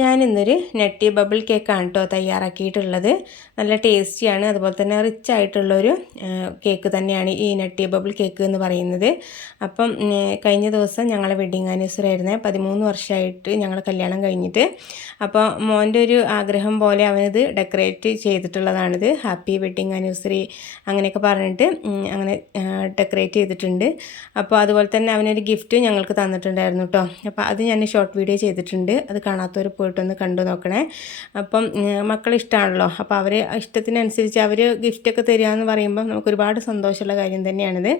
ഞാനിന്നൊരു nutty bubble കേക്കാണ് കേട്ടോ തയ്യാറാക്കിയിട്ടുള്ളത്. നല്ല ടേസ്റ്റിയാണ്, അതുപോലെ തന്നെ റിച്ച് ആയിട്ടുള്ളൊരു കേക്ക് തന്നെയാണ് ഈ നട്ടി ബബിൾ കേക്ക് എന്ന് പറയുന്നത്. അപ്പം കഴിഞ്ഞ ദിവസം ഞങ്ങളെ വെഡ്ഡിങ് ആനിവേഴ്സറി ആയിരുന്നേ, 13 വർഷമായിട്ട് ഞങ്ങൾ കല്യാണം കഴിഞ്ഞിട്ട്. അപ്പോൾ മോൻ്റെ ഒരു ആഗ്രഹം പോലെ അവനിത് ഡെക്കറേറ്റ് ചെയ്തിട്ടുള്ളതാണിത്. ഹാപ്പി വെഡ്ഡിങ് ആനിവേഴ്സറി അങ്ങനെയൊക്കെ പറഞ്ഞിട്ട് അങ്ങനെ ഡെക്കറേറ്റ് ചെയ്തിട്ടുണ്ട്. അപ്പോൾ അതുപോലെ തന്നെ അവനൊരു ഗിഫ്റ്റ് ഞങ്ങൾക്ക് തന്നിട്ടുണ്ടായിരുന്നു കേട്ടോ. അപ്പോൾ അത് ഞാൻ ഷോർട്ട് വീഡിയോ ചെയ്തിട്ടുണ്ട്, അത് കാണാത്തവർ പോയിട്ടൊന്ന് കണ്ടു നോക്കണേ. അപ്പം മക്കൾ ഇഷ്ടമാണല്ലോ, അപ്പോൾ അവർ ഇഷ്ടത്തിനനുസരിച്ച് അവർ ഗിഫ്റ്റൊക്കെ തരിക എന്ന് പറയുമ്പം നമുക്ക് ഒരുപാട് സന്തോഷമുള്ള കാര്യം തന്നെയാണിത്.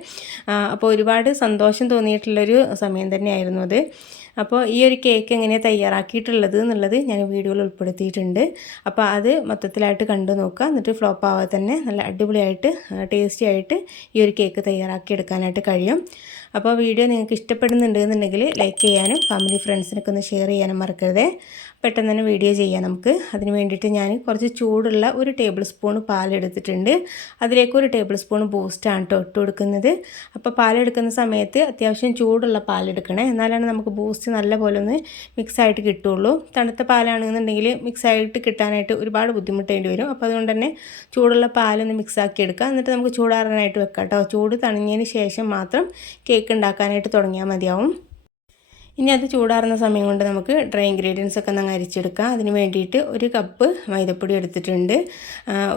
അപ്പോൾ ഒരുപാട് സന്തോഷം തോന്നിയിട്ടുള്ളൊരു സമയം തന്നെയായിരുന്നു അത്. അപ്പോൾ ഈ ഒരു കേക്ക് എങ്ങനെയാണ് തയ്യാറാക്കിയിട്ടുള്ളത് എന്നുള്ളത് ഞാൻ വീഡിയോയിൽ ഉൾപ്പെടുത്തിയിട്ടുണ്ട്. അപ്പോൾ അത് മൊത്തത്തിലായിട്ട് കണ്ടു നോക്കുക. എന്നിട്ട് ഫ്ലോപ്പ് ആവാതെ തന്നെ നല്ല അടിപൊളിയായിട്ട് ടേസ്റ്റി ആയിട്ട് ഈ ഒരു കേക്ക് തയ്യാറാക്കി എടുക്കാനായിട്ട് കഴിയും. അപ്പോൾ വീഡിയോ നിങ്ങൾക്ക് ഇഷ്ടപ്പെടുന്നുണ്ടെന്നുണ്ടെങ്കിൽ ലൈക്ക് ചെയ്യാനും ഫാമിലി ഫ്രണ്ട്സിനൊക്കെ ഒന്ന് ഷെയർ ചെയ്യാനും മറക്കരുതേ. പെട്ടെന്ന് തന്നെ വീഡിയോ ചെയ്യാം നമുക്ക്. അതിന് വേണ്ടിയിട്ട് ഞാൻ കുറച്ച് ചൂടുള്ള 1 ടേബിൾ സ്പൂൺ പാലെടുത്തിട്ടുണ്ട്. അതിലേക്ക് 1 ടേബിൾ സ്പൂൺ ബൂസ്റ്റാണ് കേട്ടോ ഇട്ട് കൊടുക്കുന്നത്. അപ്പോൾ പാലെടുക്കുന്ന സമയത്ത് അത്യാവശ്യം ചൂടുള്ള പാലെടുക്കണേ, എന്നാലാണ് നമുക്ക് ബൂസ്റ്റ് നല്ലപോലെ ഒന്ന് മിക്സായിട്ട് കിട്ടുള്ളൂ. തണുത്ത പാലാണെന്നുണ്ടെങ്കിൽ മിക്സായിട്ട് കിട്ടാനായിട്ട് ഒരുപാട് ബുദ്ധിമുട്ടേണ്ടി വരും. അപ്പോൾ അതുകൊണ്ട് തന്നെ ചൂടുള്ള പാലൊന്ന് മിക്സാക്കി എടുക്കുക. എന്നിട്ട് നമുക്ക് ചൂടാറാനായിട്ട് വെക്കാം കേട്ടോ. ചൂട് തണിഞ്ഞതിന് ശേഷം മാത്രം കേക്ക് ഉണ്ടാക്കാനായിട്ട് തുടങ്ങിയാൽ മതിയാവും. ഇനി അത് ചൂടാറുന്ന സമയം കൊണ്ട് നമുക്ക് ഡ്രൈ ഇൻഗ്രീഡിയൻസ് ഒക്കെ ഒന്ന് അരിച്ചെടുക്കാം. അതിന് വേണ്ടിയിട്ട് 1 കപ്പ് മൈദപ്പൊടി എടുത്തിട്ടുണ്ട്.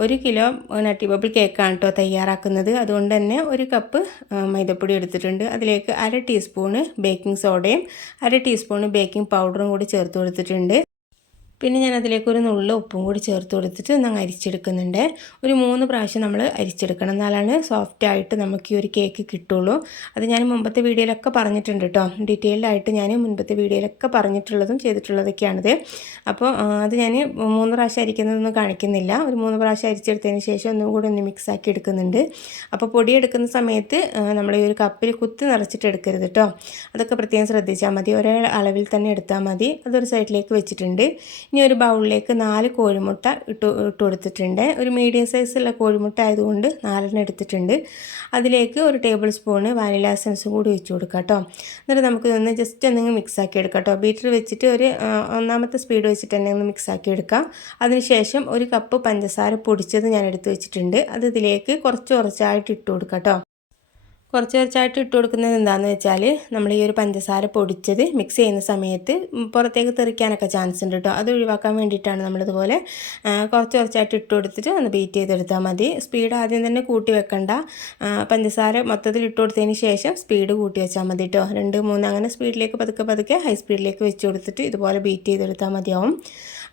1 കിലോ നട്ടി ബബിൾ കേക്കാണ് കേട്ടോ തയ്യാറാക്കുന്നത്. അതുകൊണ്ട് തന്നെ 1 കപ്പ് മൈദപ്പൊടി എടുത്തിട്ടുണ്ട്. അതിലേക്ക് 1/2 ടീസ്പൂണ് ബേക്കിംഗ് സോഡയും 1/2 ടീസ്പൂണ് ബേക്കിംഗ് പൗഡറും കൂടി ചേർത്ത് കൊടുത്തിട്ടുണ്ട്. പിന്നെ ഞാൻ അതിലേക്ക് ഒരു നുള്ളു ഉപ്പും കൂടി ചേർത്ത് കൊടുത്തിട്ട് ഒന്ന് അരിച്ചെടുക്കുന്നുണ്ട്. ഒരു 3 പ്രാവശ്യം നമ്മൾ അരിച്ചെടുക്കണം, എന്നാലാണ് സോഫ്റ്റായിട്ട് നമുക്ക് ഈ ഒരു കേക്ക് കിട്ടുള്ളൂ. അത് ഞാൻ മുമ്പത്തെ വീഡിയോയിലൊക്കെ പറഞ്ഞിട്ടുണ്ട് കേട്ടോ. ഡീറ്റെയിൽഡായിട്ട് ഞാൻ മുൻപത്തെ വീഡിയോയിലൊക്കെ പറഞ്ഞിട്ടുള്ളതും ചെയ്തിട്ടുള്ളതൊക്കെയാണിത്. അപ്പോൾ അത് ഞാൻ 3 പ്രാവശ്യം അരിക്കുന്നതൊന്നും കാണിക്കുന്നില്ല. ഒരു 3 പ്രാവശ്യം അരിച്ചെടുത്തതിന് ശേഷം ഒന്നും കൂടി ഒന്ന് മിക്സാക്കി എടുക്കുന്നുണ്ട്. അപ്പോൾ പൊടി എടുക്കുന്ന സമയത്ത് നമ്മൾ ഈ ഒരു കപ്പിൽ കുത്തി നിറച്ചിട്ട് എടുക്കരുത് കേട്ടോ. അതൊക്കെ പ്രത്യേകം ശ്രദ്ധിച്ചാൽ മതി. ഒരേ അളവിൽ തന്നെ എടുത്താൽ മതി. അതൊരു സൈഡിലേക്ക് വെച്ചിട്ടുണ്ട്. ഇനി ഒരു ബൗളിലേക്ക് 4 കോഴിമുട്ട ഇട്ട് കൊടുത്തിട്ടുണ്ട്. ഒരു മീഡിയം സൈസുള്ള കോഴിമുട്ട ആയതുകൊണ്ട് 4 എടുത്തിട്ടുണ്ട്. അതിലേക്ക് 1 ടേബിൾ സ്പൂണ് വാനില എസൻസ് കൂടി ഒഴിച്ച് കൊടുക്കാം കേട്ടോ. എന്നിട്ട് നമുക്ക് ഇതൊന്ന് ജസ്റ്റ് ഒന്ന് മിക്സാക്കി എടുക്കാം കേട്ടോ. ബീറ്റർ വെച്ചിട്ട് ഒരു 1ാമത്തെ സ്പീഡ് വെച്ചിട്ട് തന്നെ ഒന്ന് മിക്സാക്കി എടുക്കാം. അതിനുശേഷം 1 കപ്പ് പഞ്ചസാര പൊടിച്ചത് ഞാൻ എടുത്ത് വെച്ചിട്ടുണ്ട്. അത് ഇതിലേക്ക് കുറച്ചായിട്ട് ഇട്ട് കൊടുക്കാം കേട്ടോ. കുറച്ചായിട്ട് ഇട്ട് കൊടുക്കുന്നത് എന്താണെന്ന് വെച്ചാൽ നമ്മൾ ഈ ഒരു പഞ്ചസാര പൊടിച്ചത് മിക്സ് ചെയ്യുന്ന സമയത്ത് പുറത്തേക്ക് തെറിക്കാനൊക്കെ ചാൻസ് ഉണ്ട് കേട്ടോ. അത് ഒഴിവാക്കാൻ വേണ്ടിയിട്ടാണ് നമ്മളിതുപോലെ കുറച്ചായിട്ട് ഇട്ട് കൊടുത്തിട്ട് ഒന്ന് ബീറ്റ് ചെയ്തെടുത്താൽ മതി. സ്പീഡ് ആദ്യം തന്നെ കൂട്ടി വെക്കണ്ട. പഞ്ചസാര മൊത്തത്തിൽ ഇട്ട് കൊടുത്തതിന് ശേഷം സ്പീഡ് കൂട്ടി വെച്ചാൽ മതി കേട്ടോ. 2, 3 അങ്ങനെ സ്പീഡിലേക്ക് പതുക്കെ ഹൈ സ്പീഡിലേക്ക് വെച്ച് കൊടുത്തിട്ട് ഇതുപോലെ ബീറ്റ് ചെയ്തെടുത്താൽ മതിയാവും.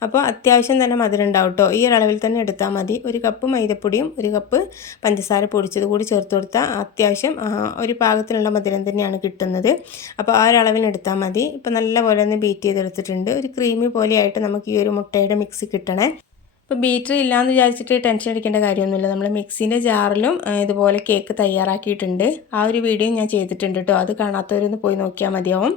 അപ്പോൾ അത്യാവശ്യം തന്നെ മധുരം ഉണ്ടാവും കേട്ടോ. ഈ ഒരളവിൽ തന്നെ എടുത്താൽ മതി. 1 കപ്പ് മൈദപ്പൊടിയും 1 കപ്പ് പഞ്ചസാര പൊടിച്ചത് കൂടി ചേർത്ത് കൊടുത്താൽ അത്യാവശ്യം ഒരു പാകത്തിനുള്ള മധുരം തന്നെയാണ് കിട്ടുന്നത്. അപ്പോൾ ആ ഒരളവിന് എടുത്താൽ മതി. ഇപ്പോൾ നല്ലപോലെ ഒന്ന് ബീറ്റ് ചെയ്തെടുത്തിട്ടുണ്ട്. ഒരു ക്രീമി പോലെയായിട്ട് നമുക്ക് ഈ ഒരു മുട്ടയുടെ മിക്സ് കിട്ടണേ. ഇപ്പോൾ ബീറ്റർ ഇല്ലയെന്ന് വിചാരിച്ചിട്ട് ടെൻഷൻ അടിക്കേണ്ട കാര്യമൊന്നുമില്ല. നമ്മൾ മിക്സിൻ്റെ ജാറിലും ഇതുപോലെ കേക്ക് തയ്യാറാക്കിയിട്ടുണ്ട്. ആ ഒരു വീഡിയോ ഞാൻ ചെയ്തിട്ടുണ്ട് കേട്ടോ. അത് കാണാത്തവരൊന്ന് പോയി നോക്കിയാൽ മതിയാവും.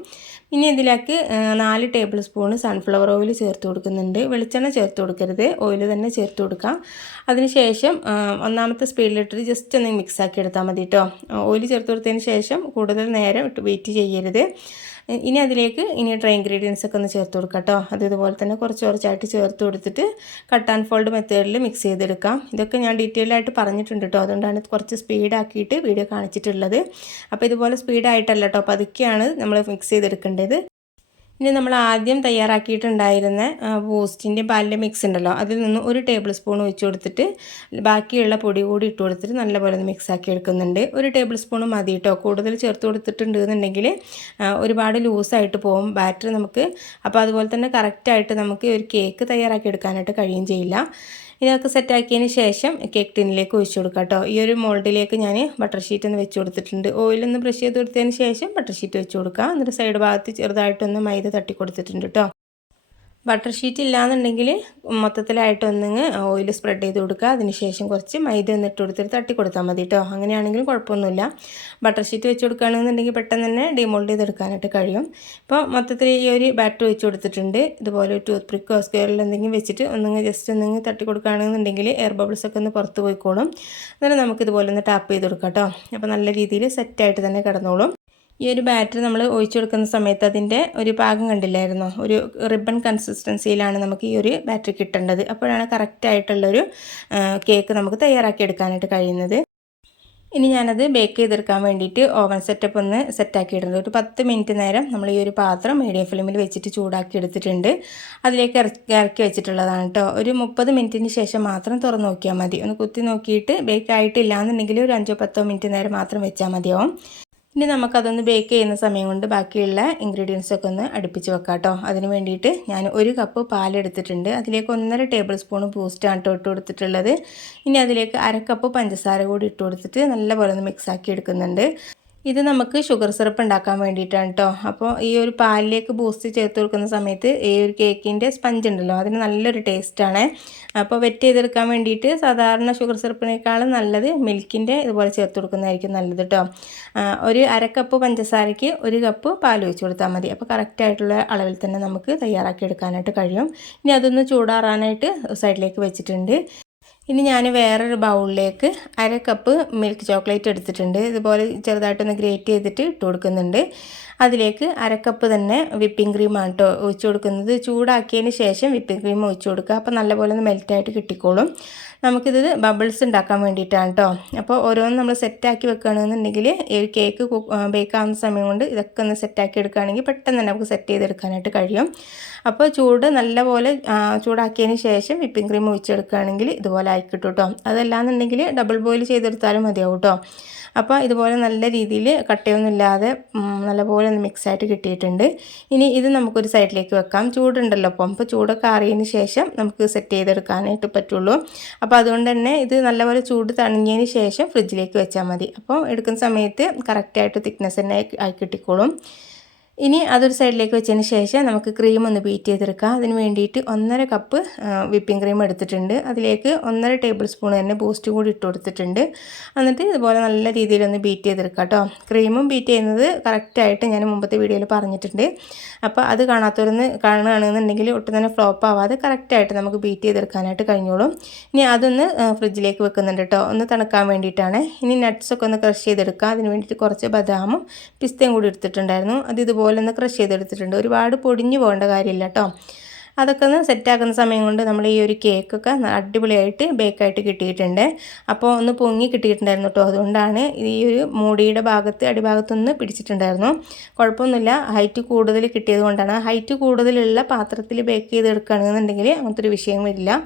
ഇനി ഇതിലേക്ക് 4 ടേബിൾ സ്പൂണ് സൺഫ്ലവർ ഓയിൽ ചേർത്ത് കൊടുക്കുന്നുണ്ട്. വെളിച്ചെണ്ണ ചേർത്ത് കൊടുക്കരുത്, ഓയിൽ തന്നെ ചേർത്ത് കൊടുക്കാം. അതിനുശേഷം 1ാമത്തെ സ്പീഡിലിട്ടിട്ട് ജസ്റ്റ് ഒന്ന് മിക്സാക്കി എടുത്താൽ മതി കേട്ടോ. ഓയിൽ ചേർത്ത് കൊടുത്തതിന് ശേഷം കൂടുതൽ നേരം വെയിറ്റ് ചെയ്യരുത്. ഇനി അതിലേക്ക് ഡ്രൈ ഇൻഗ്രീഡിയൻസ് ഒക്കെ ഒന്ന് ചേർത്ത് കൊടുക്കാം കേട്ടോ. അത് ഇതുപോലെ തന്നെ കുറച്ചായിട്ട് ചേർത്ത് കൊടുത്തിട്ട് കട്ട് ആൻഡ് ഫോൾഡ് മെത്തേഡിൽ മിക്സ് ചെയ്തെടുക്കാം. ഇതൊക്കെ ഞാൻ ഡീറ്റെയിലായിട്ട് പറഞ്ഞിട്ടുണ്ട് കേട്ടോ. അതുകൊണ്ടാണ് കുറച്ച് സ്പീഡാക്കിയിട്ട് വീഡിയോ കാണിച്ചിട്ടുള്ളത്. അപ്പോൾ ഇതുപോലെ സ്പീഡായിട്ടല്ല കേട്ടോ, പതുക്കെയാണ് നമ്മൾ മിക്സ് ചെയ്തെടുക്കേണ്ടത്. ഇനി നമ്മൾ ആദ്യം തയ്യാറാക്കിയിട്ടുണ്ടായിരുന്ന ബൂസ്റ്റിൻ്റെ പാലിൻ്റെ മിക്സ് ഉണ്ടല്ലോ, അതിൽ നിന്ന് 1 ടേബിൾ സ്പൂൺ ഒഴിച്ച് കൊടുത്തിട്ട് ബാക്കിയുള്ള പൊടി കൂടി ഇട്ട് കൊടുത്തിട്ട് നല്ലപോലെ ഒന്ന് മിക്സാക്കി എടുക്കുന്നുണ്ട്. 1 ടേബിൾ സ്പൂൺ മതി കേട്ടോ. കൂടുതൽ ചേർത്ത് കൊടുത്തിട്ടുണ്ട് എന്നുണ്ടെങ്കിൽ ഒരുപാട് ലൂസായിട്ട് പോകും ബാറ്റർ നമുക്ക്. അപ്പോൾ അതുപോലെ തന്നെ കറക്റ്റായിട്ട് നമുക്ക് ഒരു കേക്ക് തയ്യാറാക്കി എടുക്കാനായിട്ട് കഴിയുകയും ചെയ്യില്ല. ഇതൊക്കെ സെറ്റാക്കിയതിന് ശേഷം കേക്ക് ടിന്നിലേക്ക് ഒഴിച്ച് കൊടുക്കാം കേട്ടോ. ഈ ഒരു മോൾഡിലേക്ക് ഞാൻ ബട്ടർ ഷീറ്റ് ഒന്ന് വെച്ച് കൊടുത്തിട്ടുണ്ട്. ഓയിലൊന്ന് ബ്രഷ് ചെയ്ത് കൊടുത്തതിന് ശേഷം ബട്ടർ ഷീറ്റ് വെച്ച് കൊടുക്കുക. എന്നിട്ട് സൈഡ് ഭാഗത്ത് ചെറുതായിട്ടൊന്ന് മൈദ തട്ടി കൊടുത്തിട്ടുണ്ട് കേട്ടോ. ബട്ടർ ഷീറ്റ് ഇല്ലയെന്നുണ്ടെങ്കിൽ മൊത്തത്തിലായിട്ടൊന്ന് ഓയിൽ സ്പ്രെഡ് ചെയ്ത് കൊടുക്കുക. അതിനുശേഷം കുറച്ച് മൈദ ഒന്നിട്ട് കൊടുത്തിട്ട് തട്ടി കൊടുത്താൽ മതി കേട്ടോ. അങ്ങനെയാണെങ്കിലും കുഴപ്പമൊന്നുമില്ല. ബട്ടർ ഷീറ്റ് വെച്ച് കൊടുക്കുകയാണെന്നുണ്ടെങ്കിൽ പെട്ടെന്ന് തന്നെ ഡിമോൾഡ് ചെയ്തെടുക്കാനായിട്ട് കഴിയും. ഇപ്പോൾ മൊത്തത്തിൽ ഈ ഒരു ബാറ്റർ വെച്ച് കൊടുത്തിട്ടുണ്ട്. ഇതുപോലെ ടൂത്ത് പിക്കോ സ്ക്വയറിൽ എന്തെങ്കിലും വെച്ചിട്ട് ജസ്റ്റ് തട്ടി കൊടുക്കുകയാണെന്നുണ്ടെങ്കിൽ എയർ ബബിൾസൊക്കെ ഒന്ന് പുറത്ത് പോയിക്കോളും. എന്നിട്ട് നമുക്കിതുപോലെ ഒന്ന് ടാപ്പ് ചെയ്ത് കൊടുക്കാം കേട്ടോ. അപ്പോൾ നല്ല രീതിയിൽ സെറ്റായിട്ട് തന്നെ കിടന്നോളും. ഈ ഒരു ബാറ്റർ നമ്മൾ ഒഴിച്ചു കൊടുക്കുന്ന സമയത്ത് അതിൻ്റെ ഒരു പാകം കണ്ടില്ലായിരുന്നോ, ഒരു റിബൺ കൺസിസ്റ്റൻസിയിലാണ് നമുക്ക് ഈ ഒരു ബാറ്റർ കിട്ടേണ്ടത്. അപ്പോഴാണ് കറക്റ്റായിട്ടുള്ളൊരു കേക്ക് നമുക്ക് തയ്യാറാക്കി എടുക്കാനായിട്ട് കഴിയുന്നത്. ഇനി ഞാനത് ബേക്ക് ചെയ്തെടുക്കാൻ വേണ്ടിയിട്ട് ഓവൻ സെറ്റപ്പ് ഒന്ന് സെറ്റാക്കിയിട്ടുണ്ട്. ഒരു 10 മിനിറ്റ് നേരം നമ്മൾ ഈ ഒരു പാത്രം മീഡിയം ഫ്ലെയിമിൽ വെച്ചിട്ട് ചൂടാക്കി എടുത്തിട്ടുണ്ട്. അതിലേക്ക് ഇറക്കി വെച്ചിട്ടുള്ളതാണ് കേട്ടോ. ഒരു 30 മിനിറ്റിന് ശേഷം മാത്രം തുറന്ന് നോക്കിയാൽ മതി. ഒന്ന് കുത്തി നോക്കിയിട്ട് ബേക്ക് ആയിട്ടില്ല എന്നുണ്ടെങ്കിൽ ഒരു 5-10 മിനിറ്റ് നേരം മാത്രം വെച്ചാൽ മതിയാവും. ഇനി നമുക്കതൊന്ന് ബേക്ക് ചെയ്യുന്ന സമയം കൊണ്ട് ബാക്കിയുള്ള ഇൻഗ്രീഡിയൻസൊക്കെ ഒന്ന് അടുപ്പിച്ച് വെക്കാം കേട്ടോ. അതിന് വേണ്ടിയിട്ട് ഞാൻ 1 കപ്പ് പാലെടുത്തിട്ടുണ്ട്. അതിലേക്ക് 1.5 ടേബിൾ സ്പൂൺ ബൂസ്റ്റാണ് കേട്ടോ ഇട്ട് കൊടുത്തിട്ടുള്ളത്. ഇനി അതിലേക്ക് 1/2 കപ്പ് പഞ്ചസാര കൂടി ഇട്ട് കൊടുത്തിട്ട് നല്ലപോലെ ഒന്ന് മിക്സാക്കി എടുക്കുന്നുണ്ട്. ഇത് നമുക്ക് ഷുഗർ സിറപ്പ് ഉണ്ടാക്കാൻ വേണ്ടിയിട്ടാണ് കേട്ടോ. അപ്പോൾ ഈ ഒരു പാലിലേക്ക് ബൂസ്റ്റ് ചേർത്ത് കൊടുക്കുന്ന സമയത്ത് ഈ ഒരു കേക്കിൻ്റെ സ്പഞ്ച് ഉണ്ടല്ലോ, അതിന് നല്ലൊരു ടേസ്റ്റാണ്. അപ്പോൾ വെറ്റ് ചെയ്തെടുക്കാൻ വേണ്ടിയിട്ട് സാധാരണ ഷുഗർ സിറപ്പിനേക്കാളും നല്ലത് മിൽക്കിൻ്റെ ഇതുപോലെ ചേർത്ത് കൊടുക്കുന്നതായിരിക്കും നല്ലത് കേട്ടോ. ഒരു 1/2 കപ്പ് പഞ്ചസാരയ്ക്ക് 1 കപ്പ് പാൽ ഒഴിച്ച് കൊടുത്താൽ മതി. അപ്പോൾ കറക്റ്റായിട്ടുള്ള അളവിൽ തന്നെ നമുക്ക് തയ്യാറാക്കി എടുക്കാനായിട്ട് കഴിയും. ഇനി അതൊന്ന് ചൂടാറാനായിട്ട് സൈഡിലേക്ക് വെച്ചിട്ടുണ്ട്. ഇനി ഞാൻ വേറൊരു ബൗളിലേക്ക് 1/2 കപ്പ് മിൽക്ക് ചോക്ലേറ്റ് എടുത്തിട്ടുണ്ട്. ഇതുപോലെ ചെറുതായിട്ടൊന്ന് ഗ്രേറ്റ് ചെയ്തിട്ട് ഇട്ട് കൊടുക്കുന്നുണ്ട്. അതിലേക്ക് 1/2 കപ്പ് തന്നെ വിപ്പിംഗ് ക്രീമാണ് കേട്ടോ ഒഴിച്ച് കൊടുക്കുന്നത്. ചൂടാക്കിയതിന് ശേഷം വിപ്പിംഗ് ക്രീം ഒഴിച്ച് കൊടുക്കുക. അപ്പോൾ നല്ലപോലെ ഒന്ന് മെൽറ്റായിട്ട് കിട്ടിക്കോളും. നമുക്കിത് ബബിൾസ് ഉണ്ടാക്കാൻ വേണ്ടിയിട്ടാണ് കേട്ടോ. അപ്പോൾ ഓരോന്നും നമ്മൾ സെറ്റാക്കി വെക്കുകയാണെന്നുണ്ടെങ്കിൽ ഈ കേക്ക് ബേക്കാവുന്ന സമയം കൊണ്ട് ഇതൊക്കെ ഒന്ന് സെറ്റാക്കി എടുക്കുകയാണെങ്കിൽ പെട്ടെന്ന് തന്നെ നമുക്ക് സെറ്റ് ചെയ്തെടുക്കാനായിട്ട് കഴിയും. അപ്പോൾ ചൂട് നല്ലപോലെ ചൂടാക്കിയതിന് ശേഷം വിപ്പിംഗ് ക്രീം ഒഴിച്ചെടുക്കുകയാണെങ്കിൽ ഇതുപോലെ ആയിക്കിട്ടും കേട്ടോ. അതല്ലാന്നുണ്ടെങ്കിൽ ഡബിൾ ബോയിൽ ചെയ്തെടുത്താലും മതിയാവും കേട്ടോ. അപ്പോൾ ഇതുപോലെ നല്ല രീതിയിൽ കട്ടയൊന്നുമില്ലാതെ നല്ലപോലെ ഒന്ന് മിക്സായിട്ട് കിട്ടിയിട്ടുണ്ട്. ഇനി ഇത് നമുക്കൊരു സൈഡിലേക്ക് വെക്കാം. ചൂടുണ്ടല്ലോ അപ്പോൾ ചൂടൊക്കെ ആറിയതിന് ശേഷം നമുക്ക് സെറ്റ് ചെയ്തെടുക്കാനായിട്ട് പറ്റുള്ളൂ. അപ്പോൾ അതുകൊണ്ട് തന്നെ ഇത് നല്ലപോലെ ചൂട് തണിഞ്ഞതിന് ശേഷം ഫ്രിഡ്ജിലേക്ക് വെച്ചാൽ മതി. അപ്പോൾ എടുക്കുന്ന സമയത്ത് കറക്റ്റായിട്ട് തിക്നെസ് തന്നെ ആയി കിട്ടിക്കോളും. ഇനി അതൊരു സൈഡിലേക്ക് വെച്ചതിന് ശേഷം നമുക്ക് ക്രീം ഒന്ന് ബീറ്റ് ചെയ്തെടുക്കാം. അതിന് വേണ്ടിയിട്ട് 1.5 കപ്പ് വിപ്പിംഗ് ക്രീം എടുത്തിട്ടുണ്ട്. അതിലേക്ക് 1.5 ടേബിൾ സ്പൂൺ തന്നെ ബൂസ്റ്റ് കൂടി ഇട്ട് കൊടുത്തിട്ടുണ്ട്. എന്നിട്ട് ഇതുപോലെ നല്ല രീതിയിലൊന്ന് ബീറ്റ് ചെയ്തെടുക്കാം കേട്ടോ. ക്രീമും ബീറ്റ് ചെയ്യുന്നത് കറക്റ്റായിട്ട് ഞാൻ മുമ്പത്തെ വീഡിയോയിൽ പറഞ്ഞിട്ടുണ്ട്. അപ്പോൾ അത് കാണാത്തവരൊന്ന് കാണുകയാണെന്നുണ്ടെങ്കിൽ ഒട്ടും തന്നെ ഫ്ലോപ്പ് ആവാതെ കറക്റ്റായിട്ട് നമുക്ക് ബീറ്റ് ചെയ്തെടുക്കാനായിട്ട് കഴിഞ്ഞോളും. ഇനി അതൊന്ന് ഫ്രിഡ്ജിലേക്ക് വെക്കുന്നുണ്ട് കേട്ടോ, ഒന്ന് തണുക്കാൻ വേണ്ടിയിട്ടാണ്. ഇനി നട്ട്സൊക്കെ ഒന്ന് ക്രഷ് ചെയ്തെടുക്കാം. അതിന് വേണ്ടിയിട്ട് കുറച്ച് ബദാമും പിസ്തയും കൂടി എടുത്തിട്ടുണ്ടായിരുന്നു. അത് ഇതുപോലെ ഒന്ന് ക്രഷ് ചെയ്തെടുത്തിട്ടുണ്ട്. ഒരുപാട് പൊടിഞ്ഞു പോകേണ്ട കാര്യമില്ല കേട്ടോ. അതൊക്കെ ഒന്ന് സെറ്റാക്കുന്ന സമയം കൊണ്ട് നമ്മൾ ഈ ഒരു കേക്കൊക്കെ അടിപൊളിയായിട്ട് ബേക്കായിട്ട് കിട്ടിയിട്ടുണ്ട്. അപ്പോൾ ഒന്ന് പൊങ്ങി കിട്ടിയിട്ടുണ്ടായിരുന്നു കേട്ടോ. അതുകൊണ്ടാണ് ഈ ഒരു മൂടിയുടെ ഭാഗത്ത് അടിഭാഗത്തൊന്ന് പിടിച്ചിട്ടുണ്ടായിരുന്നു. കുഴപ്പമൊന്നുമില്ല, ഹൈറ്റ് കൂടുതൽ കിട്ടിയത് കൊണ്ടാണ്. ഹൈറ്റ് കൂടുതലുള്ള പാത്രത്തിൽ ബേക്ക് ചെയ്തെടുക്കുകയാണെന്നുണ്ടെങ്കിൽ അങ്ങനത്തെ ഒരു വിഷയം വരില്ല.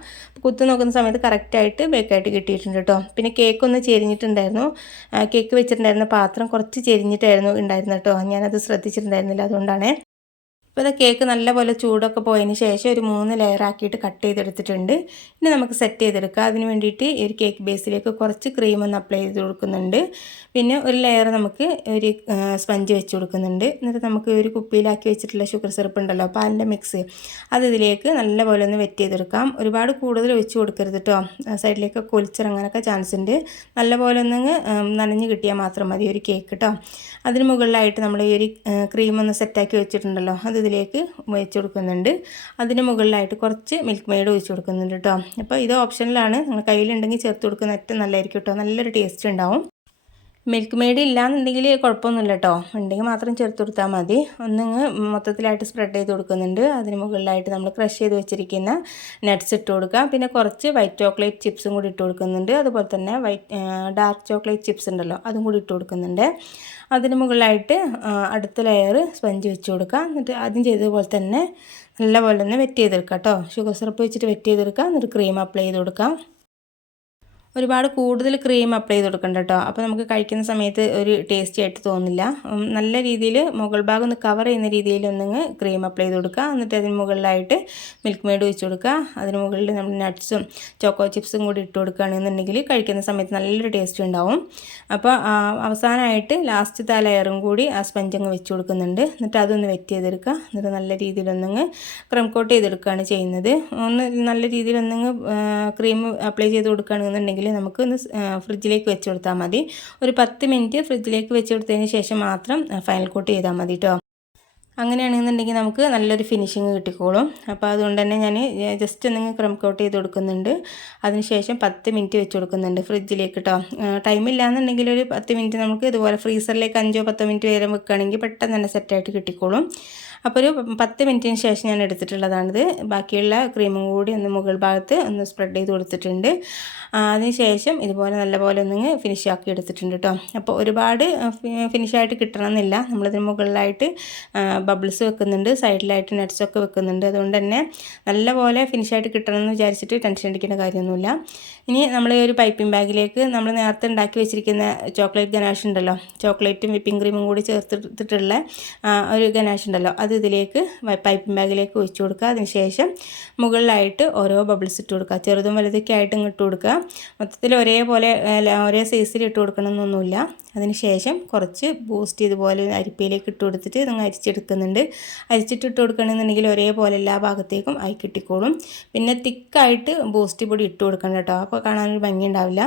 കുത്തി നോക്കുന്ന സമയത്ത് കറക്റ്റായിട്ട് ബേക്കായിട്ട് കിട്ടിയിട്ടുണ്ട് കേട്ടോ. പിന്നെ കേക്ക് ഒന്ന് ചെരിഞ്ഞിട്ടുണ്ടായിരുന്നു. കേക്ക് വെച്ചിട്ടുണ്ടായിരുന്ന പാത്രം കുറച്ച് ചെരിഞ്ഞിട്ടായിരുന്നു ഉണ്ടായിരുന്നത് കേട്ടോ. ഞാനത് ശ്രദ്ധിച്ചിട്ടുണ്ടായിരുന്നില്ല, അതുകൊണ്ടാണ്. അപ്പോൾ ഇത് കേക്ക് നല്ലപോലെ ചൂടൊക്കെ പോയതിന് ശേഷം ഒരു 3 ലെയർ ആക്കിയിട്ട് കട്ട് ചെയ്തെടുത്തിട്ടുണ്ട്. ഇനി നമുക്ക് സെറ്റ് ചെയ്തെടുക്കാം. അതിന് വേണ്ടിയിട്ട് ഈ ഒരു കേക്ക് ബേസിലേക്ക് കുറച്ച് ക്രീം ഒന്ന് അപ്ലൈ ചെയ്ത് കൊടുക്കുന്നുണ്ട്. പിന്നെ ഒരു ലെയർ നമുക്ക് ഒരു സ്പഞ്ച് വെച്ച് കൊടുക്കുന്നുണ്ട്. എന്നിട്ട് നമുക്ക് ഒരു കുപ്പിയിലാക്കി വെച്ചിട്ടുള്ള ഷുഗർ സിറപ്പ് ഉണ്ടല്ലോ, പാലിൻ്റെ മിക്സ്, അത് ഇതിലേക്ക് നല്ലപോലെ ഒന്ന് വെറ്റ് ചെയ്തെടുക്കാം. ഒരുപാട് കൂടുതൽ ഒഴിച്ച് കൊടുക്കരുത് കേട്ടോ. സൈഡിലേക്കൊക്കെ ഒലിച്ചിറങ്ങാനൊക്കെ ചാൻസ് ഉണ്ട്. നല്ലപോലെ ഒന്ന് നനഞ്ഞ് കിട്ടിയാൽ മാത്രം മതി ഒരു കേക്ക് കേട്ടോ. അതിന് മുകളിലായിട്ട് നമ്മൾ ഈ ഒരു ക്രീം ഒന്ന് സെറ്റാക്കി വെച്ചിട്ടുണ്ടല്ലോ, അത് ഇതിലേക്ക് വെച്ച് കൊടുക്കുന്നുണ്ട്. അതിന് മുകളിലായിട്ട് കുറച്ച് മിൽക്ക് മെയ്ഡ് ഒഴിച്ച് കൊടുക്കുന്നുണ്ട് കേട്ടോ. അപ്പോൾ ഇത് ഓപ്ഷനിലാണ്, നിങ്ങൾ കയ്യിലുണ്ടെങ്കിൽ ചേർത്ത് കൊടുക്കുന്ന ഏറ്റവും നല്ലതായിരിക്കും കേട്ടോ. നല്ലൊരു ടേസ്റ്റ് ഉണ്ടാവും. മിൽക്ക് മെയ്ഡ് ഇല്ലയെന്നുണ്ടെങ്കിൽ കുഴപ്പമൊന്നുമില്ല കേട്ടോ, ഉണ്ടെങ്കിൽ മാത്രം ചേർത്ത് കൊടുത്താൽ മതി. ഒന്നിങ്ങ് മൊത്തത്തിലായിട്ട് സ്പ്രെഡ് ചെയ്ത് കൊടുക്കുന്നുണ്ട്. അതിന് മുകളിലായിട്ട് നമ്മൾ ക്രഷ് ചെയ്ത് വെച്ചിരിക്കുന്ന നട്ട്സ് ഇട്ട് കൊടുക്കുക. പിന്നെ കുറച്ച് വൈറ്റ് ചോക്ലേറ്റ് ചിപ്സും കൂടി ഇട്ട് കൊടുക്കുന്നുണ്ട്. അതുപോലെ തന്നെ ഡാർക്ക് ചോക്ലേറ്റ് ചിപ്സ് ഉണ്ടല്ലോ, അതും കൂടി ഇട്ട് കൊടുക്കുന്നുണ്ട്. അതിന് മുകളിലായിട്ട് അടുത്ത ലെയർ സ്പഞ്ച് വെച്ച് കൊടുക്കുക. എന്നിട്ട് ആദ്യം ചെയ്തതുപോലെ തന്നെ നല്ലപോലെ തന്നെ വെറ്റ് ചെയ്തെടുക്കുക കേട്ടോ. ഷുഗർ സിറപ്പ് വെച്ചിട്ട് വെറ്റ് ചെയ്തെടുക്കുക. എന്നിട്ട് ക്രീം അപ്ലൈ ചെയ്ത് കൊടുക്കാം. ഒരുപാട് കൂടുതൽ ക്രീം അപ്ലൈ ചെയ്ത് കൊടുക്കണ്ട കേട്ടോ. അപ്പോൾ നമുക്ക് കഴിക്കുന്ന സമയത്ത് ഒരു ടേസ്റ്റി ആയിട്ട് തോന്നില്ല. നല്ല രീതിയിൽ മുകൾ ഭാഗം ഒന്ന് കവർ ചെയ്യുന്ന രീതിയിൽ ഒന്നിങ്ങ് ക്രീം അപ്ലൈ ചെയ്ത് കൊടുക്കുക. എന്നിട്ട് അതിന് മുകളിലായിട്ട് മിൽക്ക് മെയ്ഡ് ഒഴിച്ച് കൊടുക്കുക. അതിന് മുകളിൽ നമ്മൾ നട്ട്സും ചോക്കോ ചിപ്സും കൂടി ഇട്ട് കൊടുക്കുകയാണെന്നുണ്ടെങ്കിൽ കഴിക്കുന്ന സമയത്ത് നല്ലൊരു ടേസ്റ്റ് ഉണ്ടാവും. അപ്പോൾ അവസാനമായിട്ട് ലാസ്റ്റത്തെ ആ ലെയറും കൂടി ആ സ്പഞ്ചങ്ങ് വെച്ച് കൊടുക്കുന്നുണ്ട്. എന്നിട്ട് അതൊന്ന് വെറ്റ് ചെയ്തെടുക്കുക. എന്നിട്ട് നല്ല രീതിയിലൊന്നിങ്ങ് ക്രീം കോട്ട് ചെയ്തെടുക്കുകയാണ് ചെയ്യുന്നത്. ഒന്ന് നല്ല രീതിയിലൊന്നിങ്ങ് ക്രീം അപ്ലൈ ചെയ്ത് കൊടുക്കുകയാണെന്നുണ്ടെങ്കിൽ നമുക്ക് ഒന്ന് ഫ്രിഡ്ജിലേക്ക് വെച്ച് കൊടുത്താൽ മതി. ഒരു 10 മിനിറ്റ് ഫ്രിഡ്ജിലേക്ക് വെച്ച് കൊടുത്തതിന് ശേഷം മാത്രം ഫൈനൽ കോട്ട് ചെയ്താൽ മതി കേട്ടോ. അങ്ങനെയാണെന്നുണ്ടെങ്കിൽ നമുക്ക് നല്ലൊരു ഫിനിഷിങ് കിട്ടിക്കോളും. അപ്പോൾ അതുകൊണ്ട് തന്നെ ഞാൻ ജസ്റ്റ് ഒന്ന് ക്രം കോട്ട് ചെയ്ത് കൊടുക്കുന്നുണ്ട്. അതിനുശേഷം 10 മിനിറ്റ് വെച്ച് കൊടുക്കുന്നുണ്ട് ഫ്രിഡ്ജിലേക്ക് കേട്ടോ. ടൈമില്ലാന്നുണ്ടെങ്കിൽ ഒരു 10 മിനിറ്റ് നമുക്ക് ഇതുപോലെ ഫ്രീസറിലേക്ക് 5-10 മിനിറ്റ് വരെ വെക്കുകയാണെങ്കിൽ പെട്ടെന്ന് തന്നെ സെറ്റായിട്ട് കിട്ടിക്കോളും. അപ്പോൾ ഒരു 10 മിനിറ്റിന് ശേഷം ഞാൻ എടുത്തിട്ടുള്ളതാണിത്. ബാക്കിയുള്ള ക്രീമും കൂടി ഒന്ന് മുകൾ ഭാഗത്ത് ഒന്ന് സ്പ്രെഡ് ചെയ്ത് കൊടുത്തിട്ടുണ്ട്. അതിനുശേഷം ഇതുപോലെ നല്ലപോലെ ഒന്ന് ഫിനിഷ് ആക്കി എടുത്തിട്ടുണ്ട് കേട്ടോ. അപ്പോൾ ഒരുപാട് ഫിനിഷായിട്ട് കിട്ടണമെന്നില്ല. നമ്മളിതിന് മുകളിലായിട്ട് ബബിൾസ് വെക്കുന്നുണ്ട്, സൈഡിലായിട്ട് നട്ട്സൊക്കെ വെക്കുന്നുണ്ട്. അതുകൊണ്ട് തന്നെ നല്ലപോലെ ഫിനിഷായിട്ട് കിട്ടണമെന്ന് വിചാരിച്ചിട്ട് ടെൻഷൻ അടിക്കേണ്ട കാര്യമൊന്നുമില്ല. ഇനി നമ്മൾ ഒരു പൈപ്പിംഗ് ബാഗിലേക്ക് നമ്മൾ നേരത്തെ ഉണ്ടാക്കി വെച്ചിരിക്കുന്ന ചോക്ലേറ്റ് ഗനാഷ് ഉണ്ടല്ലോ, ചോക്ലേറ്റും വിപ്പിംഗ് ക്രീമും കൂടി ചേർത്തിട്ടുള്ള ഒരു ഗനാഷ് ഉണ്ടല്ലോ, അത് ഇതിലേക്ക് പൈപ്പിംഗ് ബാഗിലേക്ക് ഒഴിച്ചു കൊടുക്കുക. അതിനുശേഷം മുകളിലായിട്ട് ഓരോ ബബിൾസ് ഇട്ട് കൊടുക്കുക. ചെറുതും വലുതൊക്കെ ആയിട്ട് ഇട്ട് കൊടുക്കുക. മൊത്തത്തിൽ ഒരേപോലെ ഒരേ സൈസിൽ ഇട്ട് കൊടുക്കണമെന്നൊന്നുമില്ല. അതിനുശേഷം കുറച്ച് ബൂസ്റ്റ് ഇതുപോലെ അരിപ്പയിലേക്ക് ഇട്ട് കൊടുത്തിട്ട് ഇതങ്ങ് അരിച്ചെടുക്കുന്നുണ്ട്. അരിച്ചിട്ട് കൊടുക്കണമെന്നുണ്ടെങ്കിൽ ഒരേപോലെ എല്ലാ ഭാഗത്തേക്കും ആയി കിട്ടിക്കോളും. പിന്നെ തിക്കായിട്ട് ബൂസ്റ്റ് പൊടി ഇട്ട് കൊടുക്കണം കേട്ടോ, അപ്പോൾ കാണാനൊരു ഭംഗി ഉണ്ടാവില്ല.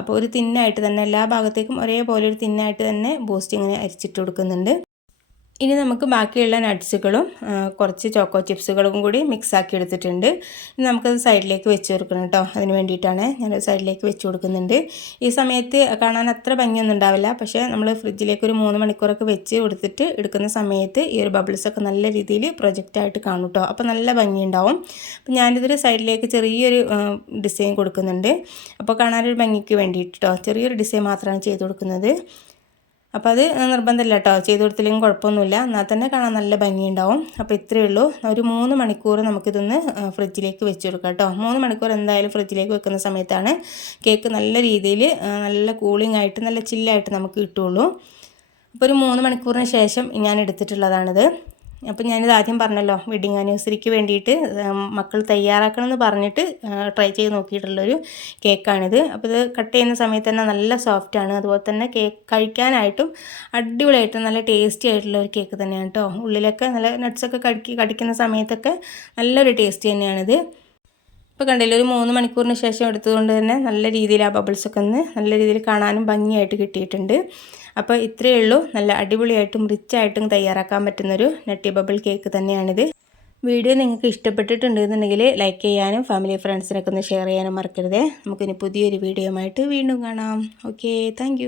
അപ്പോൾ ഒരു തിന്നായിട്ട് തന്നെ എല്ലാ ഭാഗത്തേക്കും ഒരേപോലെ ഒരു തിന്നായിട്ട് തന്നെ ബൂസ്റ്റ് ഇങ്ങനെ അരിച്ചിട്ട് കൊടുക്കുന്നുണ്ട്. ഇനി നമുക്ക് ബാക്കിയുള്ള നട്ട്സുകളും കുറച്ച് ചോക്കോ ചിപ്സുകളും കൂടി മിക്സാക്കി എടുത്തിട്ടുണ്ട്. ഇനി നമുക്കത് സൈഡിലേക്ക് വെച്ച് കൊടുക്കണം കേട്ടോ. അതിന് വേണ്ടിയിട്ടാണ് ഞാൻ സൈഡിലേക്ക് വെച്ച് കൊടുക്കുന്നുണ്ട്. ഈ സമയത്ത് കാണാൻ അത്ര ഭംഗിയൊന്നും ഉണ്ടാവില്ല, പക്ഷേ നമ്മൾ ഫ്രിഡ്ജിലേക്ക് ഒരു 3 മണിക്കൂറൊക്കെ വെച്ച് കൊടുത്തിട്ട് എടുക്കുന്ന സമയത്ത് ഈ ഒരു ബബിൾസൊക്കെ നല്ല രീതിയിൽ പ്രൊജക്റ്റായിട്ട് കാണും കേട്ടോ. അപ്പോൾ നല്ല ഭംഗിയുണ്ടാവും. അപ്പോൾ ഞാനിതൊരു സൈഡിലേക്ക് ചെറിയൊരു ഡിസൈൻ കൊടുക്കുന്നുണ്ട്. അപ്പോൾ കാണാനൊരു ഭംഗിക്ക് വേണ്ടിയിട്ട് കേട്ടോ, ചെറിയൊരു ഡിസൈൻ മാത്രമാണ് ചെയ്ത് കൊടുക്കുന്നത്. അപ്പോൾ അത് നിർബന്ധമില്ല കേട്ടോ, ചെയ്ത് കൊടുത്തില്ലെങ്കിൽ കുഴപ്പമൊന്നുമില്ല, എന്നാൽ തന്നെ കാണാൻ നല്ല ഭംഗിയുണ്ടാവും. അപ്പോൾ ഇത്രയേ ഉള്ളൂ. ഒരു 3 മണിക്കൂർ നമുക്കിതൊന്ന് ഫ്രിഡ്ജിലേക്ക് വെച്ച് കൊടുക്കാം കേട്ടോ. 3 മണിക്കൂർ എന്തായാലും ഫ്രിഡ്ജിലേക്ക് വെക്കുന്ന സമയത്താണ് കേക്ക് നല്ല രീതിയിൽ നല്ല കൂളിംഗ് ആയിട്ട് നല്ല ചില്ലായിട്ട് നമുക്ക് കിട്ടുള്ളൂ. അപ്പോൾ ഒരു 3 മണിക്കൂറിന് ശേഷം ഞാൻ എടുത്തിട്ടുള്ളതാണിത്. അപ്പോൾ ഞാനിത് ആദ്യം പറഞ്ഞല്ലോ, വെഡിങ് ആനിവേഴ്സറിക്ക് വേണ്ടിയിട്ട് മക്കൾ തയ്യാറാക്കണമെന്ന് പറഞ്ഞിട്ട് ട്രൈ ചെയ്ത് നോക്കിയിട്ടുള്ളൊരു കേക്കാണിത്. അപ്പോൾ ഇത് കട്ട് ചെയ്യുന്ന സമയത്ത് തന്നെ നല്ല സോഫ്റ്റാണ്. അതുപോലെ തന്നെ കേക്ക് കഴിക്കാനായിട്ടും അടിപൊളിയായിട്ട് നല്ല ടേസ്റ്റി ആയിട്ടുള്ള ഒരു കേക്ക് തന്നെയാണ് കേട്ടോ. ഉള്ളിലൊക്കെ നല്ല നട്ട്സൊക്കെ കടിക്കുന്ന സമയത്തൊക്കെ നല്ലൊരു ടേസ്റ്റ് തന്നെയാണിത്. ഇപ്പോൾ കണ്ടില്ല, ഒരു 3 മണിക്കൂറിന് ശേഷം എടുത്തതുകൊണ്ട് തന്നെ നല്ല രീതിയിൽ ആ ബബിൾസൊക്കെ ഒന്ന് നല്ല രീതിയിൽ കാണാനും ഭംഗിയായിട്ട് കിട്ടിയിട്ടുണ്ട്. അപ്പോൾ ഇത്രയേ ഉള്ളൂ. നല്ല അടിപൊളിയായിട്ടും റിച്ചായിട്ടും തയ്യാറാക്കാൻ പറ്റുന്നൊരു നട്ടി ബബിൾ കേക്ക് തന്നെയാണിത്. വീഡിയോ നിങ്ങൾക്ക് ഇഷ്ടപ്പെട്ടിട്ടുണ്ടെന്നുണ്ടെങ്കിൽ ലൈക്ക് ചെയ്യാനും ഫാമിലി ഫ്രണ്ട്സിനൊക്കെ ഒന്ന് ഷെയർ ചെയ്യാനും മറക്കരുതേ. നമുക്കിനി പുതിയൊരു വീഡിയോ ആയിട്ട് വീണ്ടും കാണാം. Okay, thank